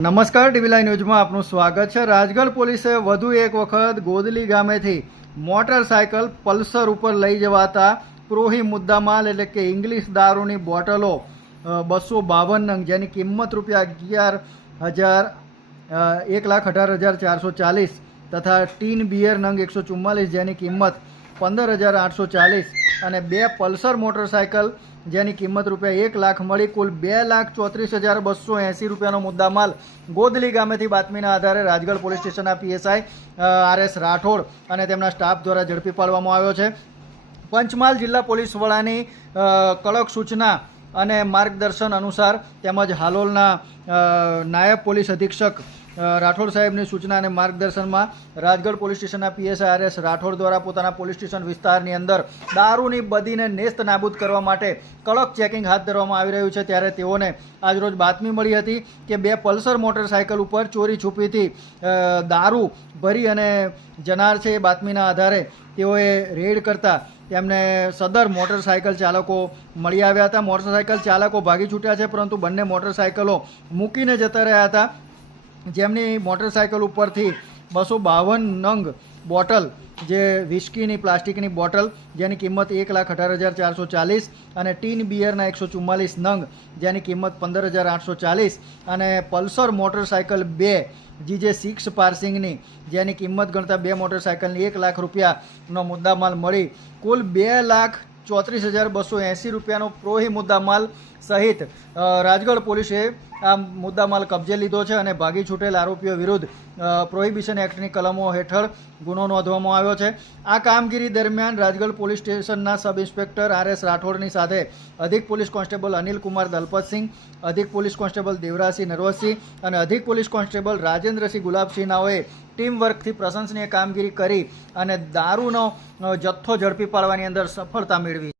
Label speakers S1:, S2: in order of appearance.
S1: નમસ્કાર ટીવીલાઈ ન્યૂઝમાં આપનું સ્વાગત છે. રાજગઢ પોલીસે વધુ એક વખત ગોદલી ગામેથી મોટરસાયકલ પલ્સર ઉપર લઈ જવાતા પ્રોહી મુદ્દામાલ એટલે કે ઇંગ્લિશ દારૂની બોટલો બસો બાવન નંગ જેની કિંમત રૂપિયા અગિયાર હજાર એક લાખ અઢાર હજાર ચારસો ચાલીસ તથા ટીન બિયર નંગ એકસો ચુમ્માલીસ જેની કિંમત પંદર હજાર આઠસો ચાલીસ અને બે પલ્સર મોટરસાયકલ, જેની કિંમત રૂપિયા એક લાખ મળી, કુલ બે લાખ ચોત્રીસ હજાર બસો એંસી રૂપિયાનો મુદ્દામાલ. ગોદલી ગામેથી બાતમીના આધારે રાજગઢ પોલીસ સ્ટેશનના પીએસઆઈ આરએસ રાઠોડ અને તેમના સ્ટાફ દ્વારા ઝડપી પાડવામાં આવ્યો છે. પંચમહાલ જિલ્લા પોલીસ વડાની કડક સૂચના અને માર્ગદર્શન અનુસાર તેમજ હાલોલના નાયબ પોલીસ અધિક્ષક રાઠોડ સાહેબની સૂચના અને માર્ગદર્શનમાં રાજગઢ પોલીસ સ્ટેશનના પીએસઆઈ આર રાઠોડ દ્વારા પોતાના પોલીસ સ્ટેશન વિસ્તારની અંદર દારૂની બદીને નેસ્ત નાબૂદ કરવા માટે કડક ચેકિંગ હાથ ધરવામાં આવી રહ્યું છે. ત્યારે તેઓને આજરોજ બાતમી મળી હતી કે બે પલ્સર મોટરસાયકલ ઉપર ચોરી છુપીથી દારૂ ભરી અને જનાર છે એ બાતમીના આધારે તેઓએ રેડ કરતા તેમને સદર મોટરસાયકલ ચાલકો મળી આવ્યા હતા. મોટરસાયકલ ચાલકો ભાગી છૂટ્યા છે, પરંતુ બંને મોટરસાયકલો મૂકીને જતા રહ્યા હતા. જેમની મોટરસાયકલ ઉપરથી બસો બાવન નંગ બોટલ, જે વિસ્કીની, પ્લાસ્ટિકની બોટલ, જેની કિંમત એક લાખ અઢાર હજાર ચારસો ચાલીસ અને ટીન બિયરના એકસો ચુમ્માલીસ નંગ, જેની કિંમત પંદર હજાર આઠસો ચાલીસ અને પલ્સર મોટરસાયકલ બે, જીજે સિક્સ પાર્સિંગની, જેની કિંમત ગણતા બે મોટરસાઇકલની એક લાખ રૂપિયાનો મુદ્દામાલ મળી. કુલ બે લાખ ચોત્રીસ હજાર બસો એંસી રૂપિયાનો પ્રોહી મુદ્દામાલ સહિત રાજગઢ પોલીસે આ મુદ્દામાલ કબજે લીધો છે અને ભાગી છૂટેલ આરોપીઓ વિરુદ્ધ પ્રોહિબિશન એક્ટની કલમો હેઠળ ગુનો નોંધવામાં આવ્યો છે. આ કામગીરી દરમિયાન રાજગઢ પોલીસ સ્ટેશનના સબ ઇન્સ્પેક્ટર આર એસ રાઠોડની સાથે અધિક પોલીસ કોન્સ્ટેબલ અનિલ કુમાર દલપતસિંહ, અધિક પોલીસ કોન્સ્ટેબલ દેવરાસિંહ નરવતસિંહ અને અધિક પોલીસ કોન્સ્ટેબલ રાજેન્દ્રસિંહ ગુલાબસિંહ નાઓએ ટીમ વર્કથી પ્રશંસનીય કામગીરી કરી અને દારૂનો જથ્થો ઝડપી પાડવાની અંદર સફળતા મેળવી.